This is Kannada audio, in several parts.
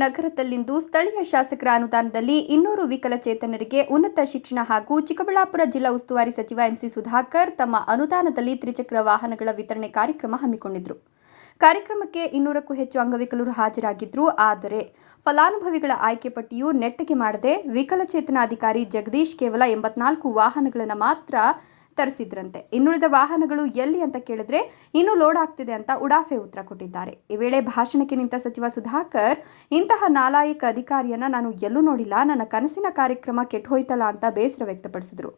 ನಗರದಲ್ಲಿಂದು ಸ್ಥಳೀಯ ಶಾಸಕರ ಅನುದಾನದಲ್ಲಿ 200 ವಿಕಲಚೇತನರಿಗೆ ಉನ್ನತ ಶಿಕ್ಷಣ ಹಾಗೂ ಚಿಕ್ಕಬಳ್ಳಾಪುರ ಜಿಲ್ಲಾ ಉಸ್ತುವಾರಿ ಸಚಿವ ಎಂಸಿ ಸುಧಾಕರ್ ತಮ್ಮ ಅನುದಾನದಲ್ಲಿ ತ್ರಿಚಕ್ರ ವಾಹನಗಳ ವಿತರಣೆ ಕಾರ್ಯಕ್ರಮ ಹಮ್ಮಿಕೊಂಡಿದ್ದರು. ಕಾರ್ಯಕ್ರಮಕ್ಕೆ 200ಕ್ಕೂ ಹೆಚ್ಚು ಅಂಗವಿಕಲರು ಹಾಜರಾಗಿದ್ದರು. ಆದರೆ ಫಲಾನುಭವಿಗಳ ಆಯ್ಕೆ ಪಟ್ಟಿಯು ನೆಟ್ಟಗೆ ಮಾಡದೆ ವಿಕಲಚೇತನ ಅಧಿಕಾರಿ ಜಗದೀಶ್ ಕೇವಲ 84 ವಾಹನಗಳನ್ನು ಮಾತ್ರ ತರಿಸಿದ್ರಂತೆ. ಇನ್ನುಳಿದ ವಾಹನಗಳು ಎಲ್ಲಿ ಅಂತ ಕೇಳಿದ್ರೆ ಇನ್ನೂ ಲೋಡ್ ಆಗ್ತಿದೆ ಅಂತ ಉಡಾಫೆ ಉತ್ತರ ಕೊಟ್ಟಿದ್ದಾರೆ. ಈ ವೇಳೆ ಭಾಷಣಕ್ಕೆ ನಿಂತ ಸಚಿವ ಸುಧಾಕರ್, ಇಂತಹ ನಾಲಾಯಕ ಅಧಿಕಾರಿಯನ್ನ ನಾನು ಎಲ್ಲೂ ನೋಡಿಲ್ಲ, ನನ್ನ ಕನಸಿನ ಕಾರ್ಯಕ್ರಮ ಕೆಟ್ಟೋಯ್ತಲ್ಲ ಅಂತ ಬೇಸರ ವ್ಯಕ್ತಪಡಿಸಿದರು.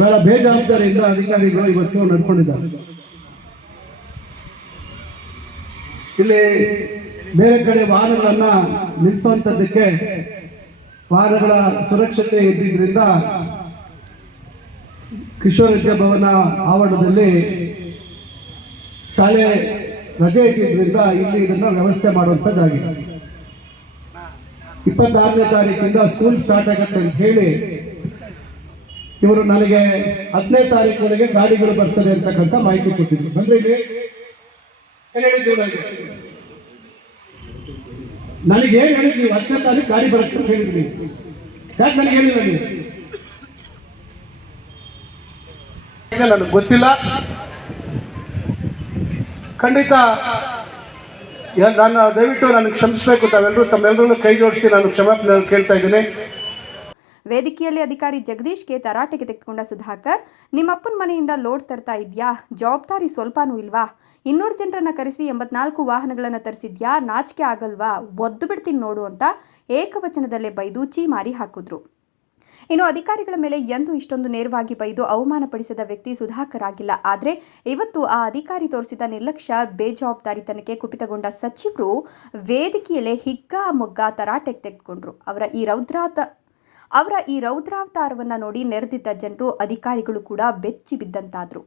ಬಹಳ ಬೇಜವಾಬ್ದಾರಿಯಿಂದ ಅಧಿಕಾರಿಗಳು ಇವತ್ತು ನಡ್ಕೊಂಡಿದ್ದಾರೆ. ಇಲ್ಲಿ ಬೇರೆ ಕಡೆ ವಾಹನಗಳನ್ನ ನಿಲ್ಲಿಸುವಂತದ್ದಕ್ಕೆ ವಾಹನಗಳ ಸುರಕ್ಷತೆ ಇದ್ದಿದ್ರಿಂದ ಕಿಶೋರ್ ವಿದ್ಯಾ ಭವನ ಆವರಣದಲ್ಲಿ ಶಾಲೆ ರಜೆ ಇದ್ದಿದ್ರಿಂದ ಇಲ್ಲಿ ಇದನ್ನ ವ್ಯವಸ್ಥೆ ಮಾಡುವಂಥದ್ದಾಗಿದೆ. 26ನೇ ತಾರೀಕಿಂದ ಸ್ಕೂಲ್ ಸ್ಟಾರ್ಟ್ ಆಗುತ್ತೆ ಅಂತ ಹೇಳಿ ಇವರು ನನಗೆ 10ನೇ ತಾರೀಕಿನೊಳಗೆ ಗಾಡಿಗಳು ಬರ್ತದೆ ಅಂತಕ್ಕಂಥ ಮಾಹಿತಿ ಕೊಟ್ಟಿದ್ರು. ಅಂದ್ರೆ ಇಲ್ಲಿ ನನಗೆ ಏನು ಹೇಳಿ ನೀವು 10ನೇ ತಾರೀಕು ಗಾಡಿ ಬರುತ್ತೆ ಅಂತ ಹೇಳಿದ್ರಿ. ಯಾಕೆ ನನಗೆ ಹೇಳಿಲ್ಲ ನೀವು? ನನಗೆ ಗೊತ್ತಿಲ್ಲ. ಖಂಡಿತ ನಾನು ದಯವಿಟ್ಟು ನನಗೆ ಕ್ಷಮಿಸಬೇಕು. ತಮ್ಮೆಲ್ಲರೂ ಕೈ ಜೋಡಿಸಿ ನಾನು ಕ್ಷಮಾಪಣೆ ಕೇಳ್ತಾ ಇದ್ದೀನಿ. ವೇದಿಕೆಯಲ್ಲಿ ಅಧಿಕಾರಿ ಜಗದೀಶ್ಗೆ ತರಾಟೆಗೆ ತೆಗೆದುಕೊಂಡ ಸುಧಾಕರ್, ನಿಮ್ಮಪ್ಪನ ಮನೆಯಿಂದ ಲೋಡ್ ತರ್ತಾ ಇದ್ಯಾ? ಜವಾಬ್ದಾರಿ ಸ್ವಲ್ಪನೂ ಇಲ್ವಾ? 200 ಜನರನ್ನ ಕರೆಸಿ 84 ವಾಹನಗಳನ್ನು ತರಿಸಿದ್ಯಾ? ನಾಚಿಕೆ ಆಗಲ್ವಾ? ಒದ್ದು ಬಿಡ್ತೀನಿ ನೋಡು ಅಂತ ಏಕವಚನದಲ್ಲೇ ಬೈದು ಚೀಮಾರಿ ಹಾಕಿದ್ರು. ಇನ್ನು ಅಧಿಕಾರಿಗಳ ಮೇಲೆ ಎಂದೂ ಇಷ್ಟೊಂದು ನೇರವಾಗಿ ಬೈದು ಅವಮಾನಪಡಿಸಿದ ವ್ಯಕ್ತಿ ಸುಧಾಕರ್ ಆಗಿಲ್ಲ. ಆದರೆ ಇವತ್ತು ಆ ಅಧಿಕಾರಿ ತೋರಿಸಿದ ನಿರ್ಲಕ್ಷ್ಯ, ಬೇಜವಾಬ್ದಾರಿತನಕ್ಕೆ ಕುಪಿತಗೊಂಡ ಸಚಿವರು ವೇದಿಕೆಯಲ್ಲೇ ಹಿಗ್ಗಾಮೊಗ್ಗ ತರಾಟೆಗೆ ತೆಗೆದುಕೊಂಡ್ರು. ಅವರ ಈ ರೌದ್ರಾವತಾರವನ್ನ ನೋಡಿ ನೆರೆದಿದ್ದ ಜನರು, ಅಧಿಕಾರಿಗಳು ಕೂಡ ಬೆಚ್ಚಿ ಬಿದ್ದಂತಾದ್ರು.